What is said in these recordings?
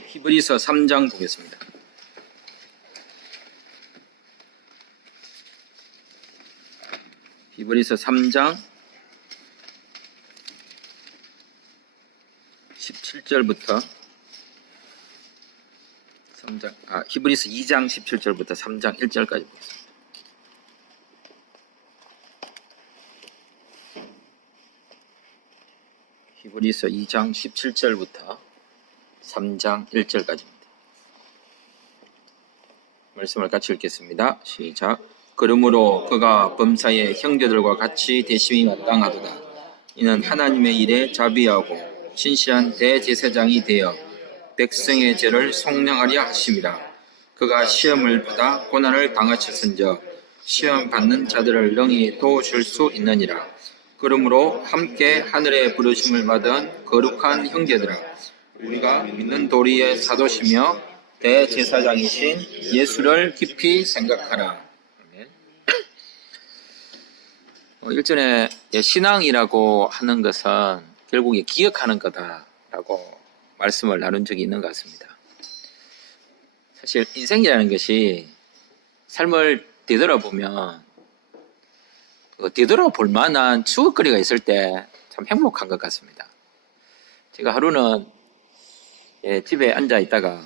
히브리서 3장 보겠습니다. 히브리서 3장 17절부터 히브리서 2장 17절부터 3장 1절까지 보겠습니다. 히브리서 2장 17절부터 3장 1절까지입니다. 말씀을 같이 읽겠습니다. 시작. 그러므로 그가 범사의 형제들과 같이 대심이 마땅하도다. 이는 하나님의 일에 자비하고 신실한 대제사장이 되어 백성의 죄를 속량하려 하심이라. 그가 시험을 받아 고난을 당하셨은즉 시험 받는 자들을 능히 도우실 수 있느니라. 그러므로 함께 하늘에 부르심을 받은 거룩한 형제들아, 우리가 믿는 도리의 사도시며 대제사장이신 예수를 깊이 생각하라. 일전에 신앙이라고 하는 것은 결국에 기억하는 거다라고 말씀을 나눈 적이 있는 것 같습니다. 사실 인생이라는 것이 삶을 되돌아보면 되돌아볼 만한 추억거리가 있을 때 참 행복한 것 같습니다. 제가 하루는 집에 앉아 있다가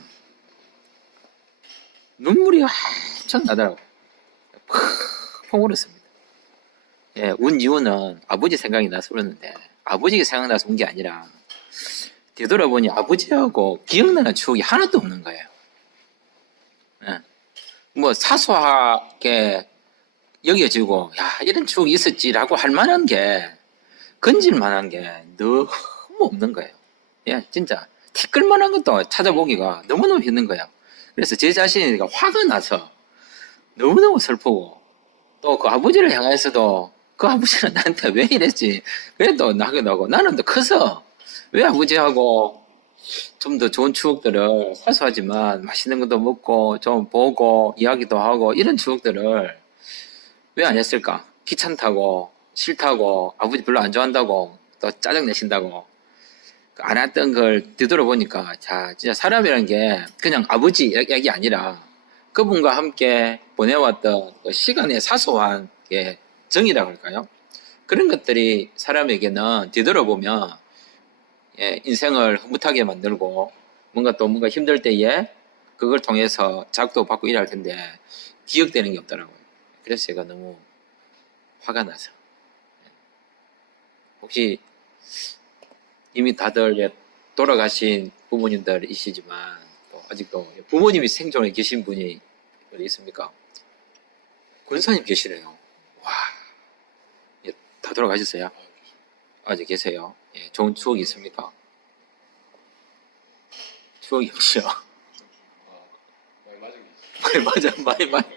눈물이 엄청 나더라고요. 펑 울었습니다. 운 이유는 아버지 생각이 나서 울었는데, 아버지가 생각나서 운 게 아니라 되돌아보니 아버지하고 기억나는 추억이 하나도 없는 거예요. 뭐 사소하게 여겨지고 이런 추억이 있었지라고 할 만한 게, 건질 만한 게 너무 없는 거예요. 진짜 티끌만한 것도 찾아보기가 너무너무 힘든 거예요. 그래서 제 자신이 화가 나서 너무너무 슬프고, 또 그 아버지를 향해서도 그 아버지는 나한테 왜 이랬지, 왜 또 나게 나고, 나는 더 커서 왜 아버지하고 좀 더 좋은 추억들을, 사소하지만 맛있는 것도 먹고 좀 보고 이야기도 하고 이런 추억들을 왜 안 했을까? 귀찮다고, 싫다고, 아버지 별로 안 좋아한다고, 또 짜증내신다고 안 했던 걸 되돌아보니까, 진짜 사람이라는 게 그냥 아버지 얘기 아니라 그분과 함께 보내왔던 그 시간의 사소한 정이라고 할까요? 그런 것들이 사람에게는 되돌아보면 인생을 흐뭇하게 만들고, 뭔가 힘들 때에 그걸 통해서 작도 받고 일할 텐데 기억되는 게 없더라고요. 그래서 제가 너무 화가 나서. 혹시 이미 다들 돌아가신 부모님들이시지만 또 아직도 부모님이 생존에 계신 분이 어디 있습니까? 권사님 계시네요. 와, 다 돌아가셨어요? 아직 계세요? 좋은 추억이 있습니까? 추억이 없죠? 많이 맞아.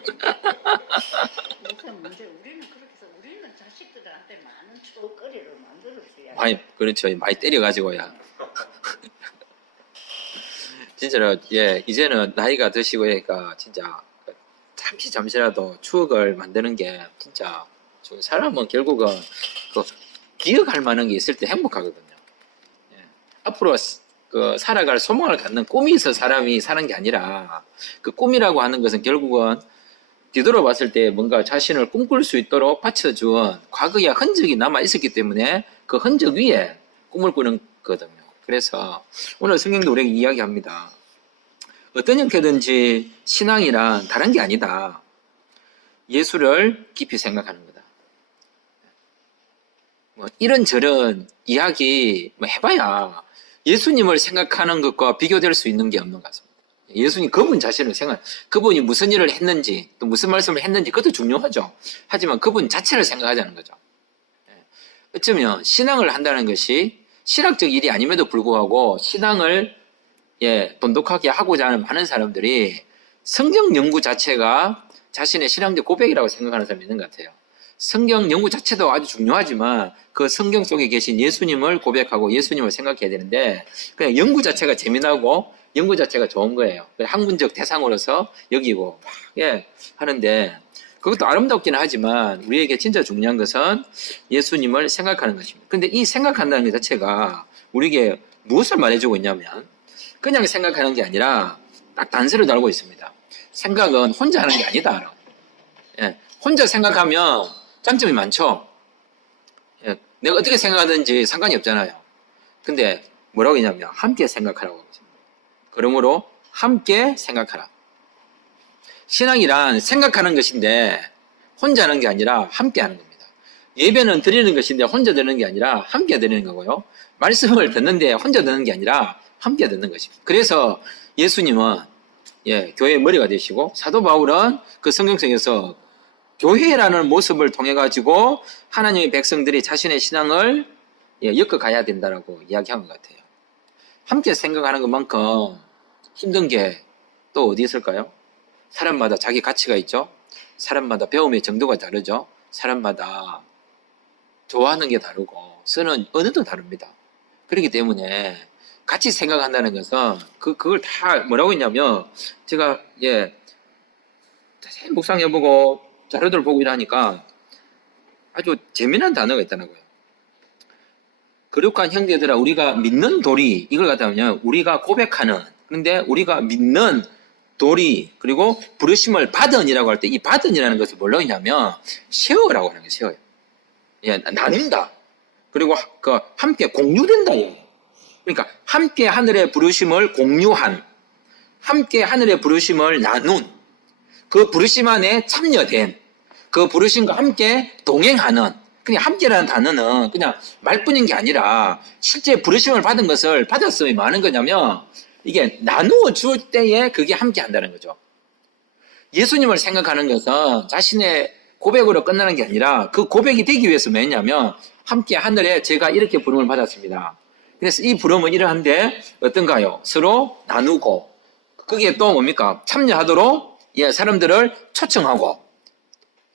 문제, 우리는 그렇게 해서 우리는 자식들한테 많은 추억거리를 만들어줘야 많이, 그렇죠. 많이 때려가지고야. 진짜로, 이제는 나이가 드시고 하니까 진짜 잠시라도 추억을 만드는 게 진짜, 사람은 결국은 그 기억할 만한 게 있을 때 행복하거든요. 앞으로 살아갈 소망을 갖는 꿈이 있어 사람이 사는 게 아니라, 그 꿈이라고 하는 것은 결국은 뒤돌아봤을 때 뭔가 자신을 꿈꿀 수 있도록 받쳐준 과거의 흔적이 남아 있었기 때문에 그 흔적 위에 꿈을 꾸는 거거든요. 그래서 오늘 성경도 우리에게 이야기합니다. 어떤 형태든지 신앙이란 다른 게 아니다. 예수를 깊이 생각하는 거다. 이런저런 이야기 해봐야 예수님을 생각하는 것과 비교될 수 있는 게 없는 것 같습니다. 예수님, 그분 자신을 그분이 무슨 일을 했는지, 또 무슨 말씀을 했는지, 그것도 중요하죠. 하지만 그분 자체를 생각하자는 거죠. 어쩌면 신앙을 한다는 것이 신학적 일이 아님에도 불구하고 신앙을 돈독하게 하고자 하는 많은 사람들이 성경 연구 자체가 자신의 신앙적 고백이라고 생각하는 사람이 있는 것 같아요. 성경 연구 자체도 아주 중요하지만 그 성경 속에 계신 예수님을 고백하고 예수님을 생각해야 되는데, 그냥 연구 자체가 재미나고 연구 자체가 좋은 거예요. 학문적 대상으로서 여기고 하는데, 그것도 아름답기는 하지만 우리에게 진짜 중요한 것은 예수님을 생각하는 것입니다. 근데 이 생각한다는 것 자체가 우리에게 무엇을 말해주고 있냐면, 그냥 생각하는 게 아니라 딱 단서를 달고 있습니다. 생각은 혼자 하는 게 아니다. 예, 혼자 생각하면 장점이 많죠. 예, 내가 어떻게 생각하든지 상관이 없잖아요. 근데 뭐라고 했냐면 함께 생각하라고 하고 있습니다. 그러므로 함께 생각하라. 신앙이란 생각하는 것인데 혼자 하는 게 아니라 함께 하는 겁니다. 예배는 드리는 것인데 혼자 드리는 게 아니라 함께 드리는 거고요. 말씀을 듣는데 혼자 듣는 게 아니라 함께 듣는 것입니다. 그래서 예수님은 교회의 머리가 되시고 사도 바울은 그 성경 속에서 교회라는 모습을 통해 가지고 하나님의 백성들이 자신의 신앙을 엮어가야 된다라고 이야기한 것 같아요. 함께 생각하는 것만큼 힘든 게 또 어디 있을까요? 사람마다 자기 가치가 있죠. 사람마다 배움의 정도가 다르죠. 사람마다 좋아하는 게 다르고 쓰는 언어도 다릅니다. 그렇기 때문에 같이 생각한다는 것은 그걸 다 뭐라고 했냐면 제가 자세히 묵상해보고 자료들을 보고 이러니까 아주 재미난 단어가 있다고요. 거룩한 형제들아 우리가 믿는 도리 이걸 갖다면 우리가 고백하는 그런데 우리가 믿는 도리 그리고 부르심을 받은이라고 할 때 이 받은이라는 것을 뭐라고 하냐면 쉐어라고 하는 게 쉐어예요. 나눈다. 그리고 함께 공유된다. 그러니까 함께 하늘의 부르심을 공유한 함께 하늘의 부르심을 나눈 그 부르심 안에 참여된 그 부르심과 함께 동행하는 그냥 함께라는 단어는 그냥 말뿐인 게 아니라 실제 부르심을 받은 것을 받았으면 뭐 하는 거냐면 이게 나누어 줄 때에 그게 함께 한다는 거죠. 예수님을 생각하는 것은 자신의 고백으로 끝나는 게 아니라 그 고백이 되기 위해서 뭐냐면 함께 하늘에 제가 이렇게 부름을 받았습니다. 그래서 이 부름은 이러한데 어떤가요? 서로 나누고 그게 또 뭡니까? 참여하도록 사람들을 초청하고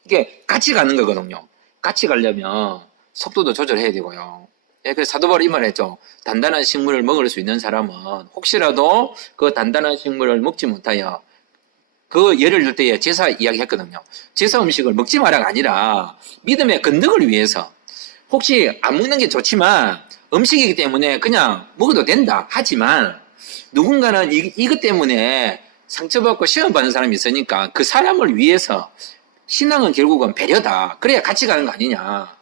이게 같이 가는 거거든요. 같이 가려면 속도도 조절해야 되고요. 그래서 사도 바울이 이 말을 했죠. 단단한 식물을 먹을 수 있는 사람은 혹시라도 그 단단한 식물을 먹지 못하여 그 예를 들 때에 제사 이야기 했거든요. 제사 음식을 먹지 마라가 아니라 믿음의 건덕을 위해서 혹시 안 먹는 게 좋지만 음식이기 때문에 그냥 먹어도 된다 하지만 누군가는 이것 때문에 상처받고 시험받는 사람이 있으니까 그 사람을 위해서 신앙은 결국은 배려다. 그래야 같이 가는 거 아니냐.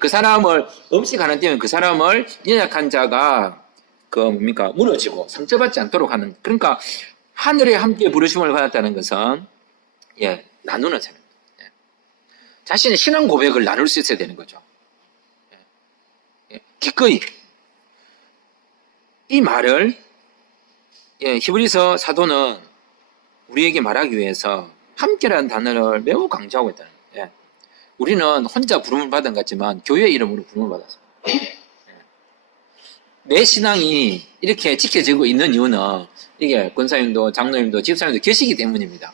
그 사람을 음식하는 때문에 그 사람을 연약한 자가 무너지고 상처받지 않도록 하는 그러니까 하늘에 함께 부르심을 받았다는 것은 나누는 사람. 자신의 신앙 고백을 나눌 수 있어야 되는 거죠. 기꺼이 이 말을 히브리서 사도는 우리에게 말하기 위해서 함께라는 단어를 매우 강조하고 있다는 거예요. 우리는 혼자 부름을 받은 것 같지만 교회 이름으로 부름을 받았습니다. 내 신앙이 이렇게 지켜지고 있는 이유는 이게 권사님도 장로님도 집사님도 계시기 때문입니다.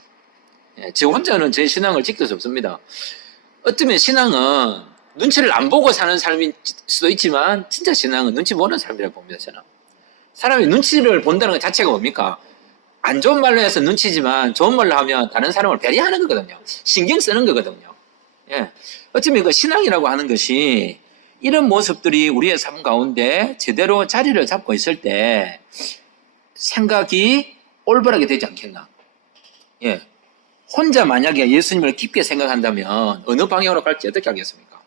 저 혼자는 제 신앙을 지킬 수 없습니다. 어쩌면 신앙은 눈치를 안 보고 사는 사람일 수도 있지만 진짜 신앙은 눈치 보는 사람이라고 봅니다. 저는. 사람이 눈치를 본다는 것 자체가 뭡니까? 안 좋은 말로 해서 눈치지만 좋은 말로 하면 다른 사람을 배려하는 거거든요. 신경 쓰는 거거든요. 어쩌면 그 신앙이라고 하는 것이 이런 모습들이 우리의 삶 가운데 제대로 자리를 잡고 있을 때 생각이 올바르게 되지 않겠나. 혼자 만약에 예수님을 깊게 생각한다면 어느 방향으로 갈지 어떻게 하겠습니까?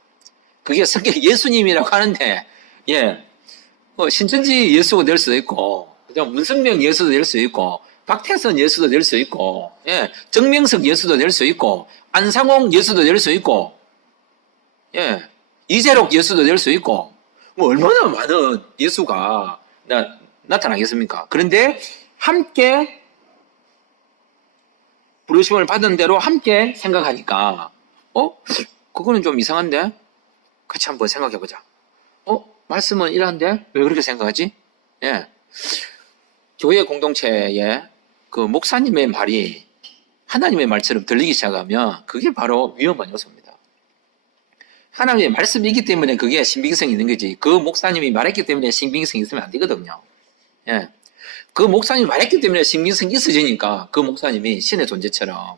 그게 성경 예수님이라고 하는데 신천지 예수가 될 수도 있고 그냥 문성명 예수도 될 수 있고 박태선 예수도 될 수 있고 정명석 예수도 될 수 있고 안상홍 예수도 될 수 있고 이재록 예수도 될 수 있고 얼마나 많은 예수가 나타나겠습니까? 그런데 함께 부르심을 받은 대로 함께 생각하니까 그거는 좀 이상한데 같이 한번 생각해보자. 말씀은 이러한데 왜 그렇게 생각하지? 교회 공동체에 그 목사님의 말이 하나님의 말처럼 들리기 시작하면 그게 바로 위험한 요소입니다. 하나님의 말씀이기 때문에 그게 신빙성이 있는 거지. 그 목사님이 말했기 때문에 신빙성이 있으면 안 되거든요. 그 목사님이 말했기 때문에 신빙성이 있어지니까 그 목사님이 신의 존재처럼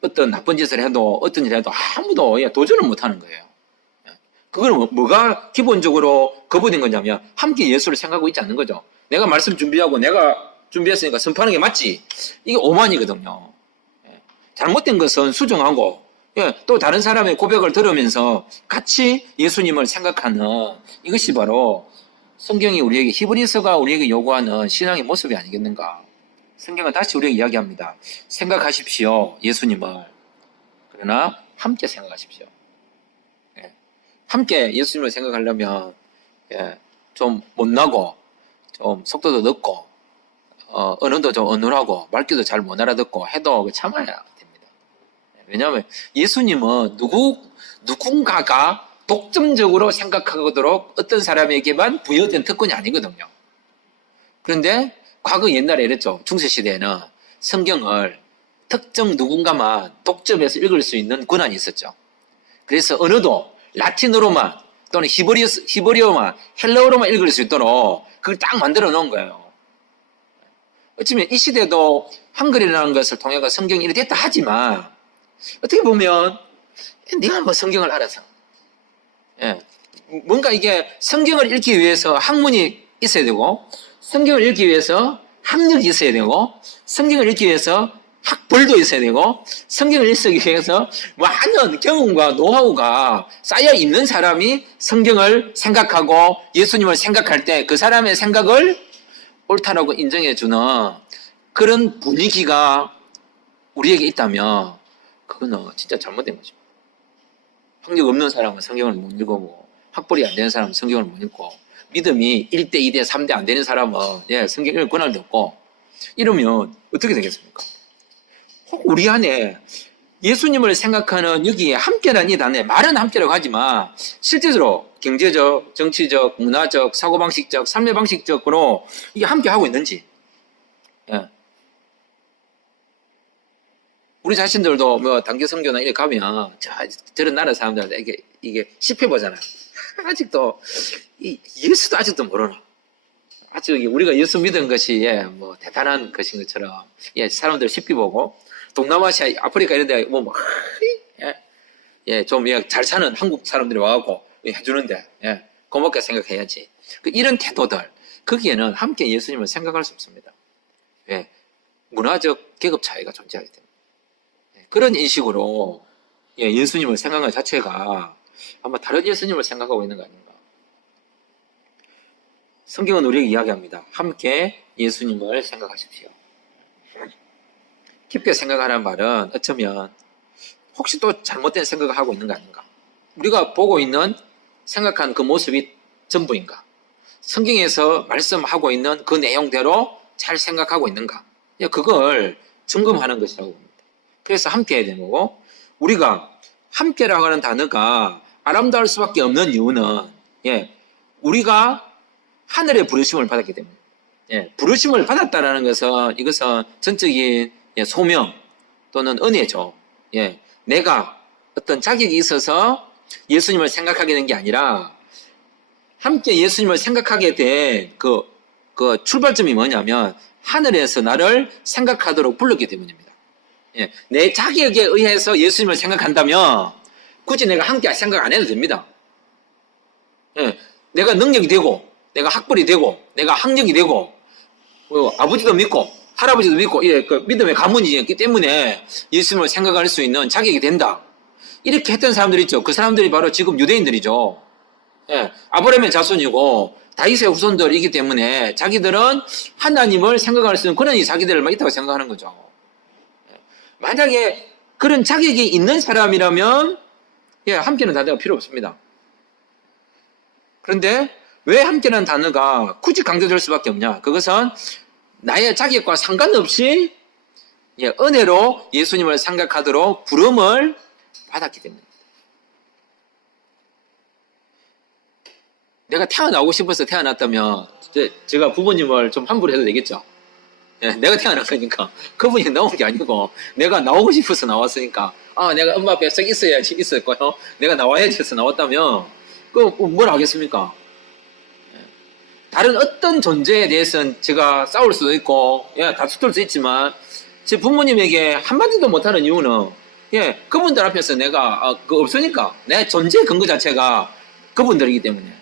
어떤 나쁜 짓을 해도 어떤 일을 해도 아무도 도전을 못 하는 거예요. 그거는 뭐가 기본적으로 거부된 거냐면 함께 예수를 생각하고 있지 않는 거죠. 내가 말씀 준비하고 내가 준비했으니까 선포하는 게 맞지. 이게 오만이거든요. 예. 잘못된 것은 수정하고 예, 또 다른 사람의 고백을 들으면서 같이 예수님을 생각하는 이것이 바로 성경이 우리에게 히브리서가 우리에게 요구하는 신앙의 모습이 아니겠는가. 성경은 다시 우리에게 이야기합니다. 생각하십시오. 예수님을. 그러나 함께 생각하십시오. 예. 함께 예수님을 생각하려면 예, 좀 못나고 좀 속도도 늦고 언어도 좀 어눌하고 말귀도 잘 못 알아듣고 해도 참아야 됩니다. 왜냐하면 예수님은 누군가가 독점적으로 생각하도록 어떤 사람에게만 부여된 특권이 아니거든요. 그런데 과거 옛날에 이랬죠. 중세시대에는 성경을 특정 누군가만 독점해서 읽을 수 있는 권한이 있었죠. 그래서 언어도 라틴어로만 또는 히브리어만 헬라어로만 읽을 수 있도록 그걸 딱 만들어 놓은 거예요. 어쩌면 이 시대도 한글이라는 것을 통해 성경이 이렇게 됐다 하지만 어떻게 보면 네가 뭐 성경을 알아서 예. 뭔가 이게 성경을 읽기 위해서 학문이 있어야 되고 성경을 읽기 위해서 학력이 있어야 되고 성경을 읽기 위해서 학벌도 있어야 되고 성경을 읽기 위해서 많은 경험과 노하우가 쌓여 있는 사람이 성경을 생각하고 예수님을 생각할 때 그 사람의 생각을 옳다라고 인정해주는 그런 분위기가 우리에게 있다면 그거는 진짜 잘못된 거죠. 학력 없는 사람은 성경을 못 읽어보고 학벌이 안 되는 사람은 성경을 못 읽고 믿음이 1대, 2대, 3대 안 되는 사람은 성경 읽을 권한도 없고 이러면 어떻게 되겠습니까? 혹 우리 안에 예수님을 생각하는 여기에 함께라는 이 단어에 말은 함께라고 하지만 실제로 경제적, 정치적, 문화적, 사고방식적, 삶의 방식적으로 이게 함께하고 있는지 우리 자신들도 뭐 단기 선교나 이렇게 가면 저런 나라 사람들한테 이게 씹혀보잖아요. 아직도 예수도 아직도 모르나. 아직 우리가 예수 믿은 것이 뭐 대단한 것인 것처럼 사람들 씹혀보고 동남아시아, 아프리카 이런 데 뭐 좀 잘 사는 한국 사람들이 와갖고 해주는데 고맙게 생각해야지. 이런 태도들 거기에는 함께 예수님을 생각할 수 없습니다. 문화적 계급 차이가 존재하기 때문에. 그런 인식으로 예수님을 생각하는 자체가 아마 다른 예수님을 생각하고 있는 거 아닌가. 성경은 우리에게 이야기합니다. 함께 예수님을 생각하십시오. 깊게 생각하라는 말은 어쩌면 혹시 또 잘못된 생각을 하고 있는 거 아닌가. 우리가 보고 있는 생각한 그 모습이 전부인가. 성경에서 말씀하고 있는 그 내용대로 잘 생각하고 있는가. 그걸 점검하는 것이라고 봅니다. 그래서 함께 해야 되는 거고 우리가 함께라고 하는 단어가 아름다울 수밖에 없는 이유는 우리가 하늘의 부르심을 받았기 때문에 부르심을 받았다라는 것은 이것은 전적인 소명 또는 은혜죠. 내가 어떤 자격이 있어서 예수님을 생각하게 된 게 아니라 함께 예수님을 생각하게 된 그 출발점이 뭐냐면 하늘에서 나를 생각하도록 불렀기 때문입니다. 내 자격에 의해서 예수님을 생각한다면 굳이 내가 함께 생각 안 해도 됩니다. 내가 능력이 되고 내가 학벌이 되고 내가 학력이 되고 아버지도 믿고 할아버지도 믿고 그 믿음의 가문이 있기 때문에 예수님을 생각할 수 있는 자격이 된다. 이렇게 했던 사람들 있죠. 그 사람들이 바로 지금 유대인들이죠. 아브라함의 자손이고 다윗의 후손들이기 때문에 자기들은 하나님을 생각할 수 있는 권한이 자기들만 있다고 생각하는 거죠. 만약에 그런 자격이 있는 사람이라면 함께는 단어가 필요 없습니다. 그런데 왜 함께라는 단어가 굳이 강조될 수밖에 없냐? 그것은 나의 자격과 상관없이 은혜로 예수님을 생각하도록 부름을 받았기 때문입니다. 내가 태어나고 싶어서 태어났다면 제가 부모님을 좀 함부로 해도 되겠죠? 내가 태어난 거니까 그분이 나온 게 아니고 내가 나오고 싶어서 나왔으니까 내가 엄마 뱃속에 있어야지 있었고요. 내가 나와야지 해서 나왔다면 뭘 하겠습니까? 다른 어떤 존재에 대해서는 제가 싸울 수도 있고 다툴 수 있지만 제 부모님에게 한마디도 못하는 이유는 그분들 앞에서 내가 없으니까 내 존재 근거 자체가 그분들이기 때문에.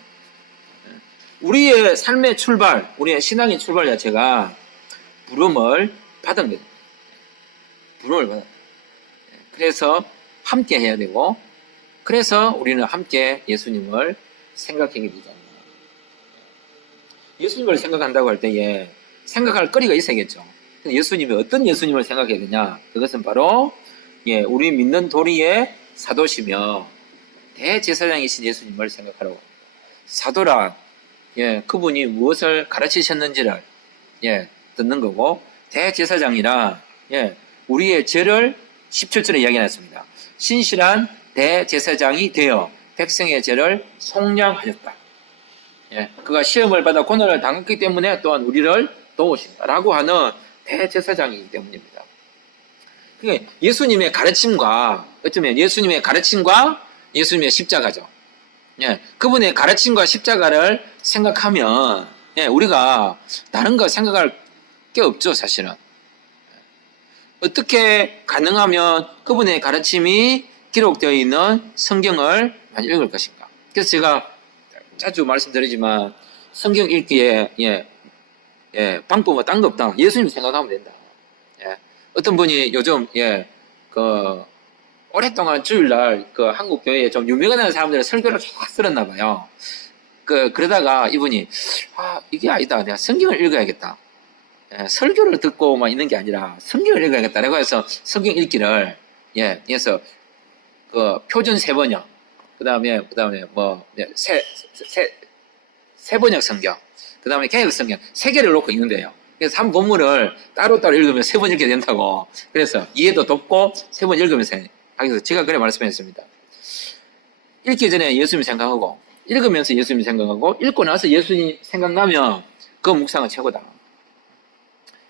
우리의 삶의 출발, 우리의 신앙의 출발 자체가 부름을 받은 거예요. 부름을 받은. 그래서 함께 해야 되고, 그래서 우리는 함께 예수님을 생각하게 되잖아요. 예수님을 생각한다고 할 때에 생각할 거리가 있어야겠죠. 예수님이 어떤 예수님을 생각해야 되냐? 그것은 바로 우리 믿는 도리의 사도시며 대제사장이신 예수님을 생각하라고 합니다. 사도란 그분이 무엇을 가르치셨는지를 듣는 거고, 대제사장이라 우리의 죄를 17절에 이야기했습니다. 신실한 대제사장이 되어 백성의 죄를 속량하셨다. 그가 시험을 받아 고난을 당했기 때문에 또한 우리를 도우신다라고 하는 대제사장이기 때문입니다. 그러니까 예수님의 가르침과 어쩌면 예수님의 가르침과 예수님의 십자가죠. 그분의 가르침과 십자가를 생각하면 우리가 다른 거 생각할 게 없죠, 사실은. 어떻게 가능하면 그분의 가르침이 기록되어 있는 성경을 많이 읽을 것인가? 그래서 제가 자주 말씀드리지만 성경 읽기에 방법은 딴 거 없다. 예수님 생각하면 된다. 어떤 분이 요즘 오랫동안 주일날 한국 교회에 좀 유명한 사람들의 설교를 계속 들었나 봐요. 그러다가 이분이 이게 아니다. 내가 성경을 읽어야겠다. 설교를 듣고만 있는 게 아니라 성경을 읽어야겠다. 라고 해서 성경 읽기를 해서 표준 3번역, 그다음에 세 번역 성경, 그다음에 개역 성경 3개를 놓고 읽는데요. 그래서 한 본문을 따로따로 읽으면 3번 읽게 된다고. 그래서 이해도 돕고 3번 읽으면서 하겠어요. 제가 그래 말씀했습니다. 읽기 전에 예수님 생각하고, 읽으면서 예수님 생각하고, 읽고 나서 예수님 생각나면 그 묵상은 최고다.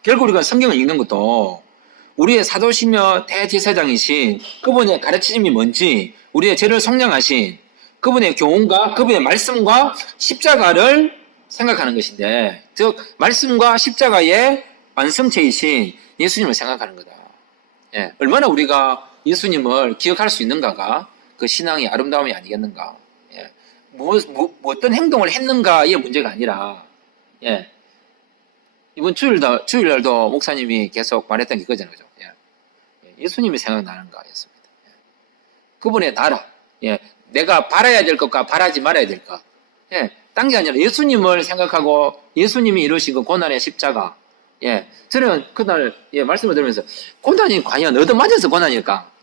결국 우리가 성경을 읽는 것도 우리의 사도시며 대제사장이신 그분의 가르침이 뭔지, 우리의 죄를 속량하신 그분의 교훈과 그분의 말씀과 십자가를 생각하는 것인데, 즉 말씀과 십자가의 완성체이신 예수님을 생각하는 거다. 얼마나 우리가 예수님을 기억할 수 있는가가 그 신앙의 아름다움이 아니겠는가. 어떤 행동을 했는가의 문제가 아니라, 이번 주일날도 목사님이 계속 말했던 게 그거잖아요. 예수님이 생각나는가였습니다. 그분의 나라, 내가 바라야 될 것과 바라지 말아야 될 것. 딴 게 아니라 예수님을 생각하고 예수님이 이루신 그 고난의 십자가. 저는 그날 말씀을 들으면서 고난이 과연 얻어맞아서 고난일까?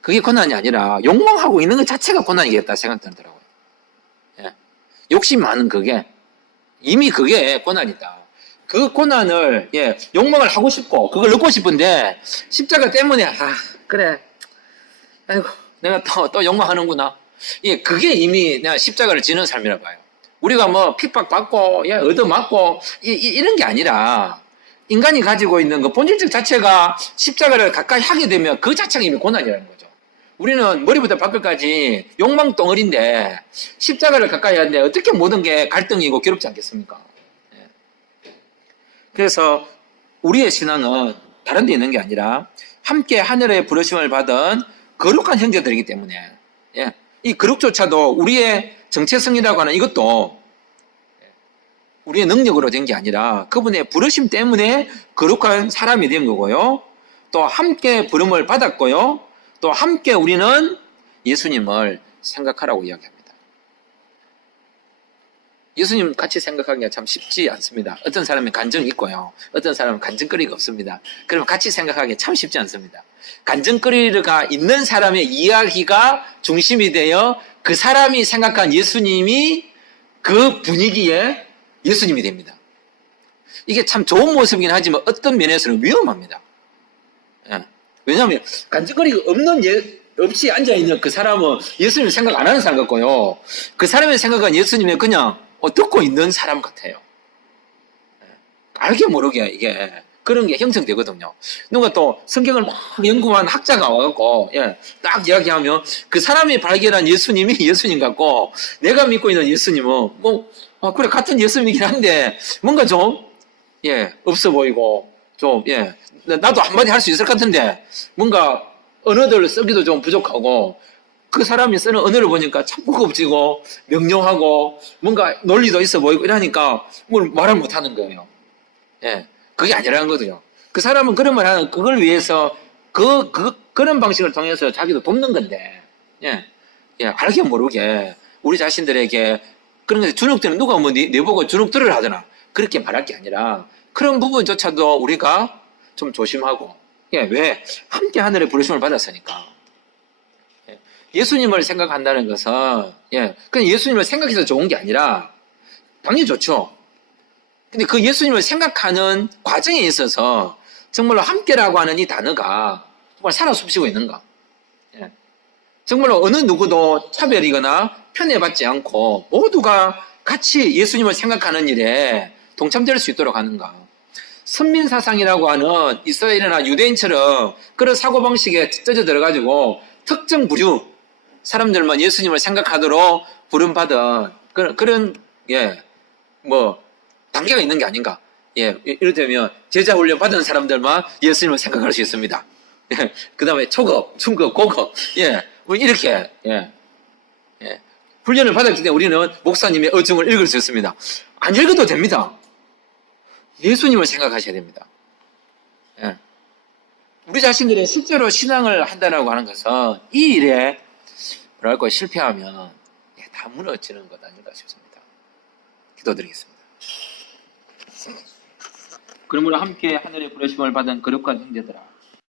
그게 고난이 아니라 욕망하고 있는 것 자체가 고난이겠다 생각 들더라고요. 욕심 많은 그게 이미 그게 고난이다. 그 고난을 욕망을 하고 싶고 그걸 넣고 싶은데 십자가 때문에 그래, 아이고 내가 또 욕망하는구나. 그게 이미 내가 십자가를 지는 삶이라 봐요. 우리가 뭐 핍박받고 얻어맞고 이런 게 아니라 인간이 가지고 있는 그 본질적 자체가 십자가를 가까이 하게 되면 그 자체가 이미 고난이라는 거죠. 우리는 머리부터 발끝까지 욕망 덩어리인데 십자가를 가까이 하는데 어떻게 모든 게 갈등이고 괴롭지 않겠습니까? 그래서 우리의 신앙은 다른 데 있는 게 아니라 함께 하늘의 부르심을 받은 거룩한 형제들이기 때문에 이 거룩조차도 우리의 정체성이라고 하는 이것도 우리의 능력으로 된 게 아니라 그분의 부르심 때문에 거룩한 사람이 된 거고요. 또 함께 부름을 받았고요. 또 함께 우리는 예수님을 생각하라고 이야기합니다. 예수님 같이 생각하기가 참 쉽지 않습니다. 어떤 사람은 간증이 있고요. 어떤 사람은 간증거리가 없습니다. 그러면 같이 생각하기 참 쉽지 않습니다. 간증거리가 있는 사람의 이야기가 중심이 되어 그 사람이 생각한 예수님이 그 분위기에 예수님이 됩니다. 이게 참 좋은 모습이긴 하지만 어떤 면에서는 위험합니다. 왜냐하면 간증거리가 없이 앉아있는 그 사람은 예수님 생각 안 하는 사람 같고요. 그 사람의 생각은 예수님의 그냥 듣고 있는 사람 같아요. 알게 모르게 이게 그런 게 형성되거든요. 누가 또 성경을 막 연구한 학자가 와갖고 딱 이야기하면 그 사람이 발견한 예수님이 예수님 같고 내가 믿고 있는 예수님은 그래 같은 예수님이긴 한데 뭔가 좀 없어 보이고 좀 나도 한마디 할 수 있을 것 같은데 뭔가 언어들 쓰기도 좀 부족하고 그 사람이 쓰는 언어를 보니까 참 무겁지고 명료하고 뭔가 논리도 있어 보이고 이러니까 뭘 말을 못 하는 거예요. 예. 그게 아니라는 거죠. 그 사람은 그런 말 하는, 그걸 위해서 그런 방식을 통해서 자기도 돕는 건데, 예. 예. 알게 모르게 우리 자신들에게 그런 게 주눅들은 누가 뭐 네 보고 주눅들을 하더나. 그렇게 말할 게 아니라 그런 부분조차도 우리가 좀 조심하고, 예. 왜? 함께 하늘의 부르심을 받았으니까. 예수님을 생각한다는 것은, 예, 그냥 예수님을 생각해서 좋은 게 아니라, 당연히 좋죠. 근데 그 예수님을 생각하는 과정에 있어서, 정말로 함께라고 하는 이 단어가 정말 살아 숨쉬고 있는가. 예. 정말로 어느 누구도 차별이거나 편애받지 않고, 모두가 같이 예수님을 생각하는 일에 동참될 수 있도록 하는가. 선민사상이라고 하는 이스라엘이나 유대인처럼 그런 사고방식에 쪄져 들어가지고, 특정 부류, 사람들만 예수님을 생각하도록 부름받은 그런 예, 뭐 단계가 있는 게 아닌가. 예, 이를테면 제자 훈련 받은 사람들만 예수님을 생각할 수 있습니다. 예, 그 다음에 초급, 중급, 고급, 예, 뭐 이렇게 예, 예, 훈련을 받았기 때문에 우리는 목사님의 어중을 읽을 수 있습니다. 안 읽어도 됩니다. 예수님을 생각하셔야 됩니다. 예. 우리 자신들이 실제로 신앙을 한다라고 하는 것은 이 일에 뭐랄까 실패하면 다 무너지는 것 아닌가 싶습니다. 기도드리겠습니다. 그러므로 함께 하늘의 부르심을 받은 거룩한 형제들아,